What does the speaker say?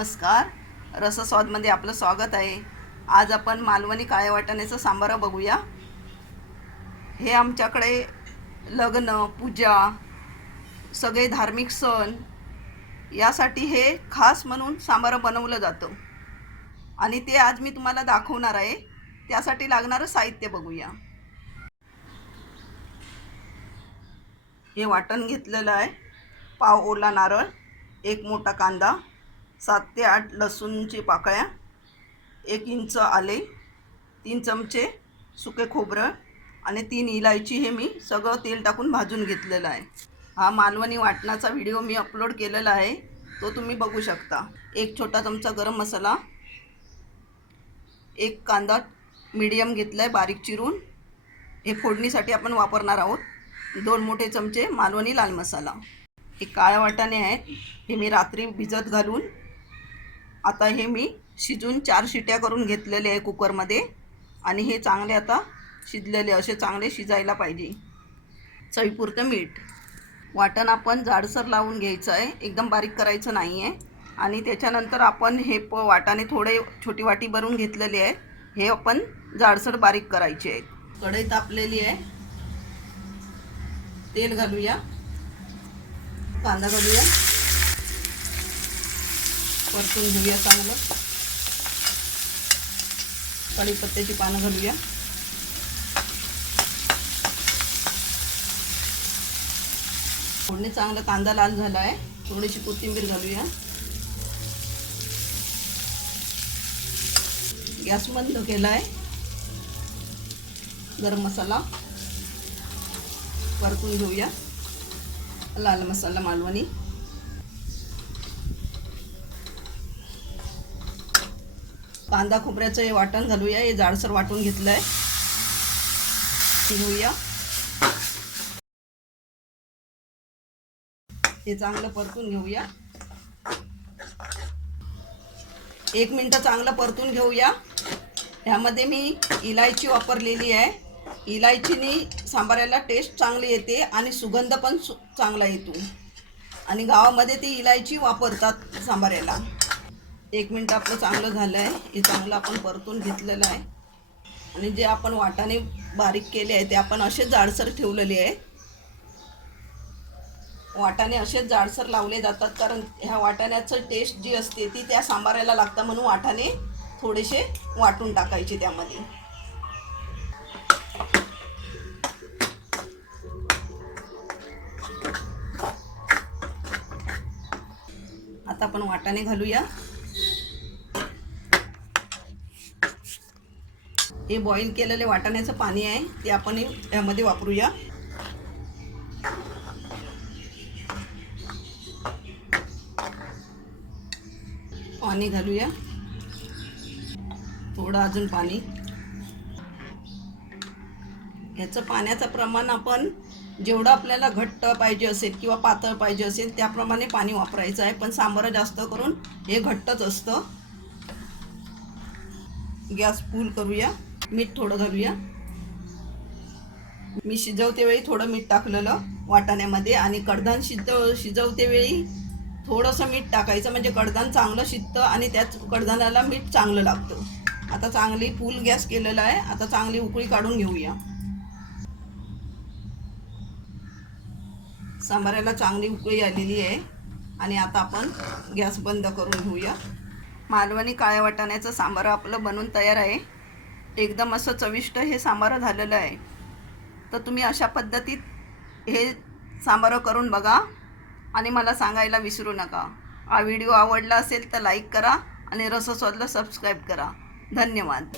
नमस्कार. रसस्वादमध्ये आपलं स्वागत आहे. आज आपण मालवणी काळ्या वाटाण्याचं सांबार बघूया. हे आमच्याकडे लग्न, पूजा, सगळे धार्मिक सण यासाठी हे खास म्हणून सांबार बनवलं जातं आणि ते आज मी तुम्हाला दाखवणार आहे. त्यासाठी लागणारं साहित्य बघूया. हे वाटण घेतलेलं आहे. पाव ओला नारळ, एक मोठा कांदा, 7 ते 8 लसूणची पाकळ्या, 1 इंच आले, 3 चमचे सुके खोबरं आणि 3 इलायची. हे मी सगळं तेल टाकून भाजून घेतलेलं आहे. हा मालवणी वाटणाचा व्हिडिओ मी अपलोड केलेला आहे, तो तुम्ही बघू शकता. 1 छोटा चमचा गरम मसाला, 1 कांदा मीडियम घेतला आहे बारीक चिरून, हे फोडणीसाठी आपण वापरणार आहोत. 2 मोठे चमचे मालवणी लाल मसाला. हे काळे वाटाणे आहेत, हे मी रात्री भिजत घालून आता हे मी शिजून 4 शिट्या करून घेतलेले आहे कुकरमध्ये आणि हे चांगले आता शिजलेले, असे चांगले शिजायला पाहिजे. चवीपुरतं मीठ. वाटण आपण जाडसर लावून घ्यायचं आहे, एकदम बारीक करायचं नाही आहे. आणि त्याच्यानंतर आपण हे वाटाणे थोडे छोटी वाटी भरून घेतलेले आहे, हे आपण जाडसर बारीक करायचे आहेत. कढई तापलेली आहे, तेल घालूया, कांदा घालूया, परतून घेऊया चांगलं. कढीपत्त्याची पानं घालूया, फोडणी चांगलं. कांदा लाल झाला आहे, थोडीशी कोथिंबीर घालूया. गॅस बंद केला आहे. गरम मसाला परतून घेऊया, लाल मसाला मालवणी, कांदा खोबऱ्याचं हे वाटण घालूया. हे जाडसर वाटून घेतलं आहे, घेऊया. हे चांगलं परतून घेऊया. 1 मिनटं चांगलं परतून घेऊया. ह्यामध्ये मी इलायची वापरलेली आहे. इलायचीने सांबाराला टेस्ट चांगली येते आणि सुगंध पण चांगला येतो आणि गावामध्ये ती इलायची वापरतात सांबाराला. 1 मिनटं आपलं चांगलं झालं आहे. हे चांगलं आपण परतून घेतलेलं आहे आणि जे आपण वाटाणे बारीक केले आहे ते आपण असे जाडसर ठेवलेले आहे. वाटाणे असेच जाडसर लावले जातात कारण ह्या वाटाण्याचं टेस्ट जी असते ती त्या सांबाराला लागतं, म्हणून वाटाणे थोडेसे वाटून टाकायचे त्यामध्ये. आता आपण वाटाणे घालूया. हे बॉईल केलेले वाटाण्याचं पाणी आहे ते आपण यामध्ये वापरूया. पाणी घालूया, थोडं अजून पाणी. ह्याचं पाण्याचं प्रमाण आपण जेवढं आपल्याला घट्ट पाहिजे असेल किंवा पातळ पाहिजे असेल त्याप्रमाणे पाणी वापरायचं आहे, पण सांबार जास्त करून हे घट्टच असतं. गॅस फुल करूया. मीठ थोडं घालूया. मी शिजवते वेळी थोडं मीठ टाकलेलं वाटाण्यामध्ये आणि कडधान शिजवते वेळी थोडंसं मीठ टाकायचं, म्हणजे कडधान चांगलं शिजतं आणि त्याच कडधानाला मीठ चांगलं लागतं. आता चांगली फुल गॅस केलेला आहे. आता चांगली उकळी काढून घेऊया. सांबाराला चांगली उकळी आलेली आहे आणि आता आपण गॅस बंद करून घेऊया. मालवणी काळ्या वाटाण्याचं सांबार आपलं बनवून तयार आहे. एकदम असं चविष्ट हे सांबार झालेलं आहे. तर तुम्ही अशा पद्धतीत हे सांबार करून बघा आणि मला सांगायला विसरू नका. हा व्हिडिओ आवडला असेल तर लाईक करा आणि रसस्वादला सबस्क्राईब करा. धन्यवाद.